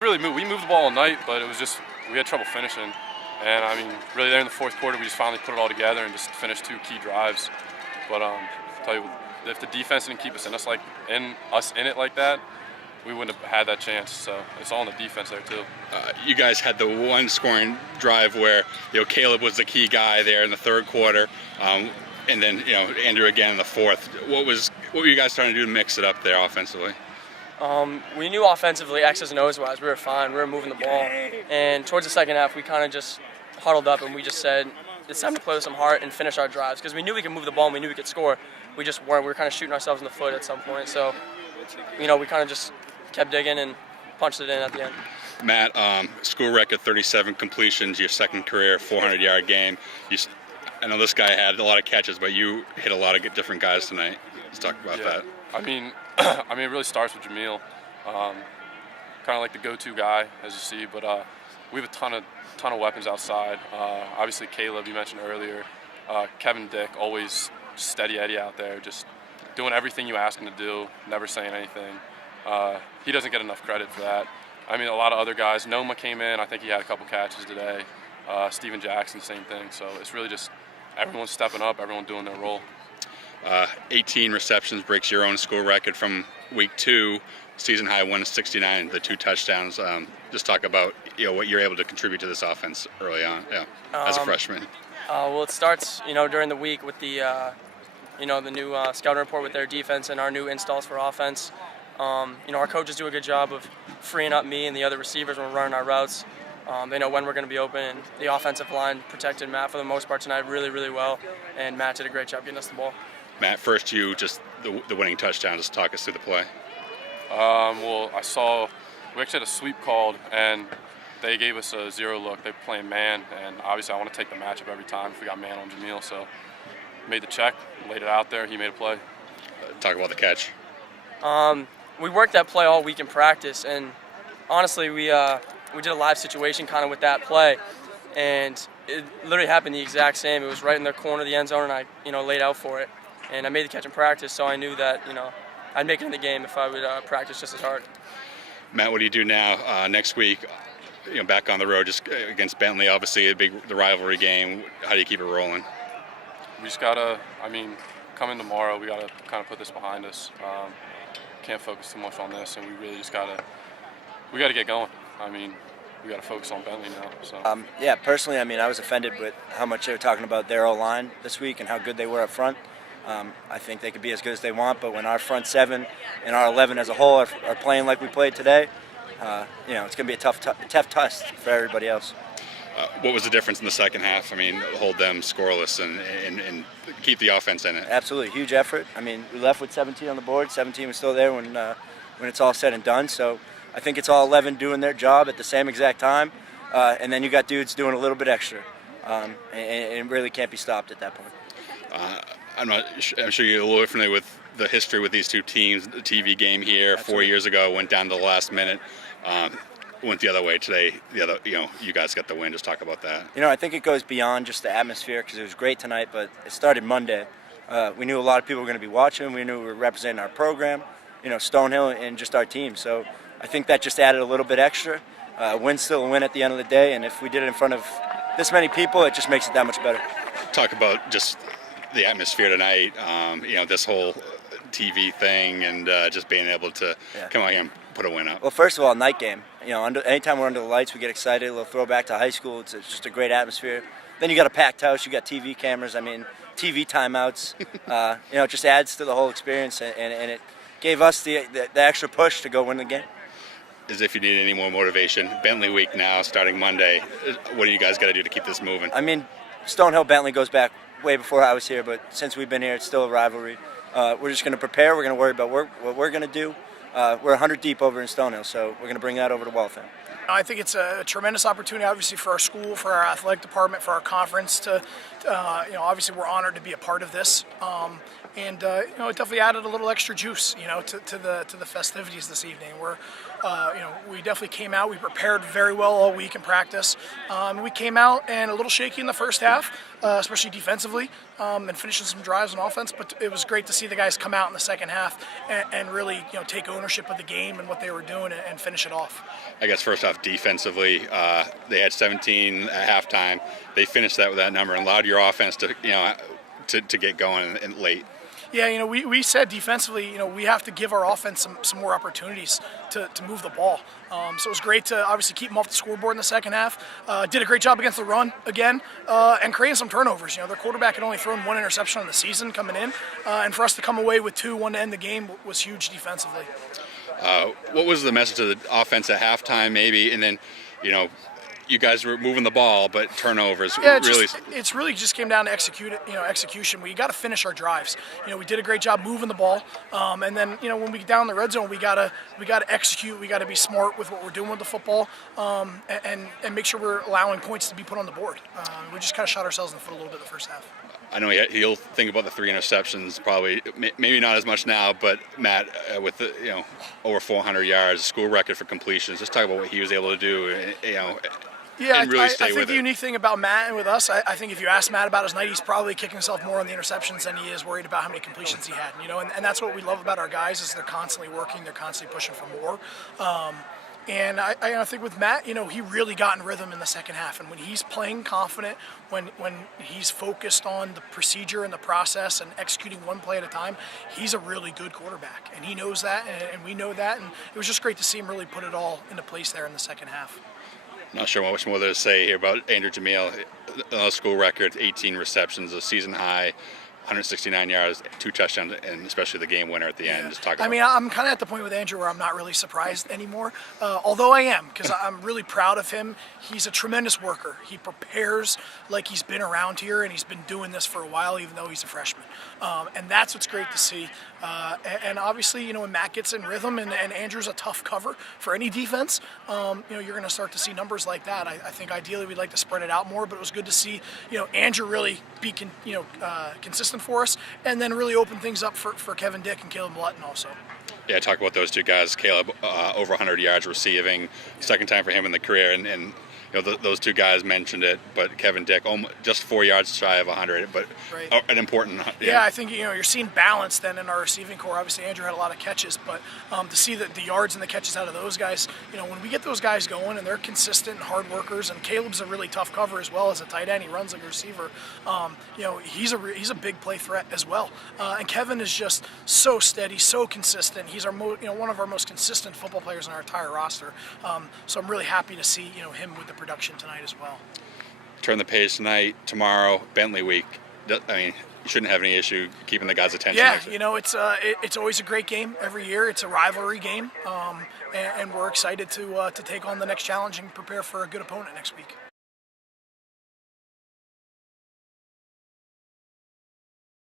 We moved the ball all night, but it was just we had trouble finishing. And I mean, really there in the fourth quarter, we just finally put it all together and just finished 2 key drives. But tell you, if the defense didn't keep us in it like that, we wouldn't have had that chance. So it's all on the defense there too. You guys had the one scoring drive where Caleb was the key guy there in the third quarter, and then Andrew again in the fourth. What were you guys trying to do to mix it up there offensively? We knew offensively, X's and O's wise, we were fine. We were moving the ball. And towards the second half, we kind of just huddled up and we just said, it's time to play with some heart and finish our drives. Because we knew we could move the ball and we knew we could score. We just weren't. We were kind of shooting ourselves in the foot at some point. So, we kind of just kept digging and punched it in at the end. Matt, school record 37 completions, your second career 400-yard game. I know this guy had a lot of catches, but you hit a lot of different guys tonight. Let's talk about that. I mean, it really starts with Jamiel, kind of like the go-to guy, as you see. But we have a ton of weapons outside. Obviously, Caleb, you mentioned earlier. Kevin Dick, always steady Eddie out there, just doing everything you ask him to do, never saying anything. He doesn't get enough credit for that. I mean, a lot of other guys. Noma came in. I think he had a couple catches today. Steven Jackson, same thing. So it's really just everyone's stepping up, everyone doing their role. 18 receptions breaks your own school record from week 2. Season high 169, the 2 touchdowns. Just talk about what you're able to contribute to this offense early on, as a freshman. Well, it starts during the week with the the new scouting report with their defense and our new installs for offense. Our coaches do a good job of freeing up me and the other receivers when we're running our routes. They know when we're going to be open, and the offensive line protected Matt for the most part tonight really, really well, and Matt did a great job getting us the ball. Matt, first just the winning touchdown. Just talk us through the play. Well, we actually had a sweep called, and they gave us a 0 look. They were playing man, and obviously I want to take the matchup every time if we got man on Jamiel. So made the check, laid it out there, he made a play. Talk about the catch. We worked that play all week in practice, and honestly, we did a live situation kind of with that play, and it literally happened the exact same. It was right in the corner of the end zone, and I laid out for it, and I made the catch in practice, so I knew that I'd make it in the game if I would practice just as hard. Matt, what do you do now next week? Back on the road, just against Bentley, obviously the rivalry game. How do you keep it rolling? We just gotta, come in tomorrow. We gotta kind of put this behind us. Can't focus too much on this, and we really just gotta get going. We gotta focus on Bentley now. So. Yeah, personally, I was offended with how much they were talking about their O-line this week and how good they were up front. I think they could be as good as they want, but when our front 7 and our 11 as a whole are playing like we played today, it's going to be a tough test for everybody else. What was the difference in the second half? Hold them scoreless and keep the offense in it. Absolutely, huge effort. We left with 17 on the board. 17 was still there when it's all said and done. So I think it's all 11 doing their job at the same exact time, and then you got dudes doing a little bit extra, and it really can't be stopped at that point. I'm sure you're a little familiar with the history with these two teams. The TV game here Absolutely. 4 years ago went down to the last minute. Went the other way today. You guys got the win. Just talk about that. I think it goes beyond just the atmosphere because it was great tonight, but it started Monday. We knew a lot of people were going to be watching. We knew we were representing our program, Stonehill and just our team. So I think that just added a little bit extra. Win's still a win at the end of the day, and if we did it in front of this many people, it just makes it that much better. Talk about just the atmosphere tonight, this whole TV thing and just being able to come out here and put a win up. Well, first of all, night game. Anytime we're under the lights, we get excited. A little throwback to high school. It's just a great atmosphere. Then you got a packed house. You got TV cameras. TV timeouts. It just adds to the whole experience, and it gave us the extra push to go win the game. As if you need any more motivation. Bentley week now, starting Monday. What do you guys got to do to keep this moving? Stonehill Bentley goes back way before I was here, but since we've been here, it's still a rivalry. We're just going to prepare. We're going to worry about what we're going to do. We're 100 deep over in Stonehill, so we're going to bring that over to Waltham. I think it's a tremendous opportunity, obviously, for our school, for our athletic department, for our conference to, obviously we're honored to be a part of this. and it definitely added a little extra juice, to the festivities this evening. We definitely came out. We prepared very well all week in practice. We came out and a little shaky in the first half, especially defensively, and finishing some drives on offense. But it was great to see the guys come out in the second half and really take ownership of the game and what they were doing and finish it off. I guess first off, defensively, they had 17 at halftime. They finished that with that number and allowed your offense to get going and late. Yeah, we said defensively, we have to give our offense some more opportunities to move the ball. So it was great to obviously keep them off the scoreboard in the second half. Did a great job against the run again, and creating some turnovers. Their quarterback had only thrown 1 interception on the season coming in, and for us to come away with 2, 1 to end the game was huge defensively. What was the message to the offense at halftime, maybe, and then, you guys were moving the ball, but turnovers it's really just came down to execution. We got to finish our drives. We did a great job moving the ball, and then when we get down in the red zone, we gotta execute. We got to be smart with what we're doing with the football, and make sure we're allowing points to be put on the board. We just kind of shot ourselves in the foot a little bit the first half. I know he'll think about the 3 interceptions, probably maybe not as much now, but Matt, with the, over 400 yards, school record for completions. Just talk about what he was able to do, Yeah, and really I stay think with the unique thing about Matt and with us, I think if you ask Matt about his night, he's probably kicking himself more on the interceptions than he is worried about how many completions he had. And that's what we love about our guys is they're constantly working, they're constantly pushing for more. And I think with Matt, he really got in rhythm in the second half. And when he's playing confident, when he's focused on the procedure and the process and executing one play at a time, he's a really good quarterback. And he knows that, and we know that. And it was just great to see him really put it all into place there in the second half. Not sure much more there to say here about Andrew Jamiel. School record, 18 receptions, a season high, 169 yards, 2 touchdowns, and especially the game winner at the end. Just talk about I'm kind of at the point with Andrew where I'm not really surprised anymore, although I am, because I'm really proud of him. He's a tremendous worker. He prepares like he's been around here, and he's been doing this for a while, even though he's a freshman. And that's what's great to see. And obviously, when Matt gets in rhythm and Andrew's a tough cover for any defense, you're going to start to see numbers like that. I think ideally we'd like to spread it out more, but it was good to see, Andrew really be consistent for us, and then really open things up for Kevin Dick and Caleb Lutton also. Yeah, talk about those two guys. Caleb, over 100 yards receiving, second time for him in the career, and those two guys mentioned it, but Kevin Dick, just 4 yards shy of 100, but right. An important. Yeah, I think you're seeing balance then in our receiving core. Obviously, Andrew had a lot of catches, but to see the yards and the catches out of those guys, when we get those guys going and they're consistent and hard workers, and Caleb's a really tough cover as well as a tight end. He runs like a receiver. He's a big play threat as well. And Kevin is just so steady, so consistent. He's one of our most consistent football players in our entire roster. So I'm really happy to see him with the production tonight as well. Turn the page tonight, tomorrow, Bentley week. You shouldn't have any issue keeping the guys' attention. Yeah, it's always a great game every year. It's a rivalry game, and we're excited to take on the next challenge and prepare for a good opponent next week.